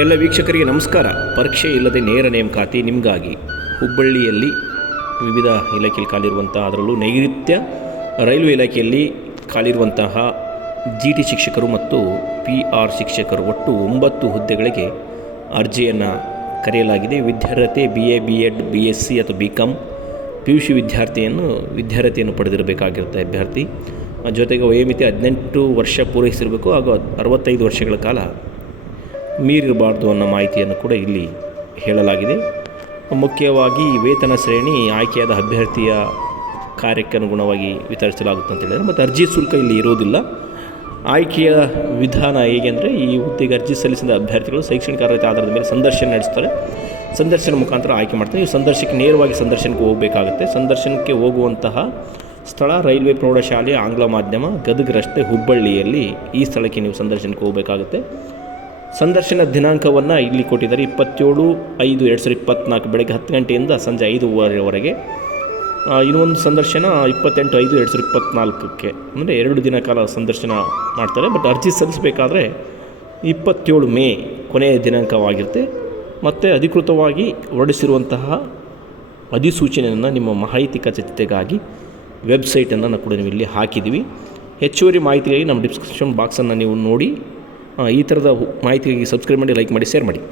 ಎಲ್ಲ ವೀಕ್ಷಕರಿಗೆ ನಮಸ್ಕಾರ. ಪರೀಕ್ಷೆ ಇಲ್ಲದೆ ನೇರ ನೇಮಕಾತಿ ನಿಮಗಾಗಿ. ಹುಬ್ಬಳ್ಳಿಯಲ್ಲಿ ವಿವಿಧ ಇಲಾಖೆಯಲ್ಲಿ ಕಾಲಿರುವಂತಹ, ಅದರಲ್ಲೂ ನೈಋತ್ಯ ರೈಲ್ವೆ ಇಲಾಖೆಯಲ್ಲಿ ಕಾಲಿರುವಂತಹ ಜಿ ಟಿ ಶಿಕ್ಷಕರು ಮತ್ತು ಪಿ ಆರ್ ಶಿಕ್ಷಕರು. ಒಟ್ಟು ಒಂಬತ್ತು ಹುದ್ದೆಗಳಿಗೆ ಅರ್ಜಿಯನ್ನು ಕರೆಯಲಾಗಿದೆ. ವಿದ್ಯಾರ್ಹತೆ B A B Ed B S C ಅಥವಾ B com P U C ವಿದ್ಯಾರ್ಥಿಯನ್ನು ವಿದ್ಯಾರ್ಹತೆಯನ್ನು ಪಡೆದಿರಬೇಕಾಗಿರುತ್ತೆ ಅಭ್ಯರ್ಥಿ. ಜೊತೆಗೆ ವಯೋಮಿತಿ ಹದಿನೆಂಟು ವರ್ಷ ಪೂರೈಸಿರಬೇಕು ಹಾಗೂ ಅರವತ್ತೈದು ವರ್ಷಗಳ ಕಾಲ ಮೀರಿರಬಾರ್ದು ಅನ್ನೋ ಮಾಹಿತಿಯನ್ನು ಕೂಡ ಇಲ್ಲಿ ಹೇಳಲಾಗಿದೆ. ಮುಖ್ಯವಾಗಿ ವೇತನ ಶ್ರೇಣಿ ಆಯ್ಕೆಯಾದ ಅಭ್ಯರ್ಥಿಯ ಕಾರ್ಯಕ್ಕೆ ಅನುಗುಣವಾಗಿ ವಿತರಿಸಲಾಗುತ್ತೆ ಅಂತ ಹೇಳಿದರೆ, ಮತ್ತು ಅರ್ಜಿ ಶುಲ್ಕ ಇಲ್ಲಿ ಇರೋದಿಲ್ಲ ಆಯ್ಕೆಯ ವಿಧಾನ ಹೇಗೆ ಅಂದರೆ, ಈ ಹುದ್ದೆಗೆ ಅರ್ಜಿ ಸಲ್ಲಿಸಿದ ಅಭ್ಯರ್ಥಿಗಳು ಶೈಕ್ಷಣಿಕ ಅರ್ಹತೆ ಆಧಾರದ ಮೇಲೆ ಸಂದರ್ಶನ ನಡೆಸ್ತಾರೆ. ಸಂದರ್ಶನ ಮುಖಾಂತರ ಆಯ್ಕೆ ಮಾಡ್ತಾರೆ. ನೀವು ಸಂದರ್ಶನಕ್ಕೆ ನೇರವಾಗಿ ಸಂದರ್ಶನಕ್ಕೆ ಹೋಗಬೇಕಾಗುತ್ತೆ. ಸಂದರ್ಶನಕ್ಕೆ ಹೋಗುವಂತಹ ಸ್ಥಳ ರೈಲ್ವೆ ಪ್ರೌಢಶಾಲೆ, ಆಂಗ್ಲ ಮಾಧ್ಯಮ, ಗದಗ ರಸ್ತೆ, ಹುಬ್ಬಳ್ಳಿಯಲ್ಲಿ ಈ ಸ್ಥಳಕ್ಕೆ ನೀವು ಸಂದರ್ಶನಕ್ಕೆ ಹೋಗಬೇಕಾಗುತ್ತೆ. ಸಂದರ್ಶನ ದಿನಾಂಕವನ್ನು ಇಲ್ಲಿ ಕೊಟ್ಟಿದ್ದಾರೆ. ಇಪ್ಪತ್ತೇಳು ಐದು ಎರಡು ಸಾವಿರದ ಇಪ್ಪತ್ತ್ನಾಲ್ಕು ಬೆಳಗ್ಗೆ ಹತ್ತು ಗಂಟೆಯಿಂದ ಸಂಜೆ ಐದೂವರೆವರೆಗೆ. ಇನ್ನೊಂದು ಸಂದರ್ಶನ ಇಪ್ಪತ್ತೆಂಟು ಐದು ಎರಡು ಸಾವಿರದ ಇಪ್ಪತ್ತ್ನಾಲ್ಕಕ್ಕೆ ಅಂದರೆ ಎರಡು ದಿನ ಕಾಲ ಸಂದರ್ಶನ ಮಾಡ್ತಾರೆ. ಬಟ್ ಅರ್ಜಿ ಸಲ್ಲಿಸಬೇಕಾದ್ರೆ ಇಪ್ಪತ್ತೇಳು ಮೇ ಕೊನೆಯ ದಿನಾಂಕವಾಗಿರುತ್ತೆ. ಮತ್ತು ಅಧಿಕೃತವಾಗಿ ಹೊರಡಿಸಿರುವಂತಹ ಅಧಿಸೂಚನೆಯನ್ನು ನಿಮ್ಮ ಮಾಹಿತಿ ಖಚಿತತೆಗಾಗಿ ವೆಬ್ಸೈಟನ್ನು ಕೂಡ ನೀವು ಇಲ್ಲಿ ಹಾಕಿದ್ದೀವಿ. ಹೆಚ್ಚುವರಿ ಮಾಹಿತಿಗಾಗಿ ನಮ್ಮ ಡಿಸ್ಕ್ರಿಪ್ಷನ್ ಬಾಕ್ಸನ್ನು ನೀವು ನೋಡಿ ಈ ಥರದ ಮಾಹಿತಿಗಾಗಿ ಸಬ್ಸ್ಕ್ರೈಬ್ ಮಾಡಿ ಲೈಕ್ ಮಾಡಿ ಶೇರ್ ಮಾಡಿ.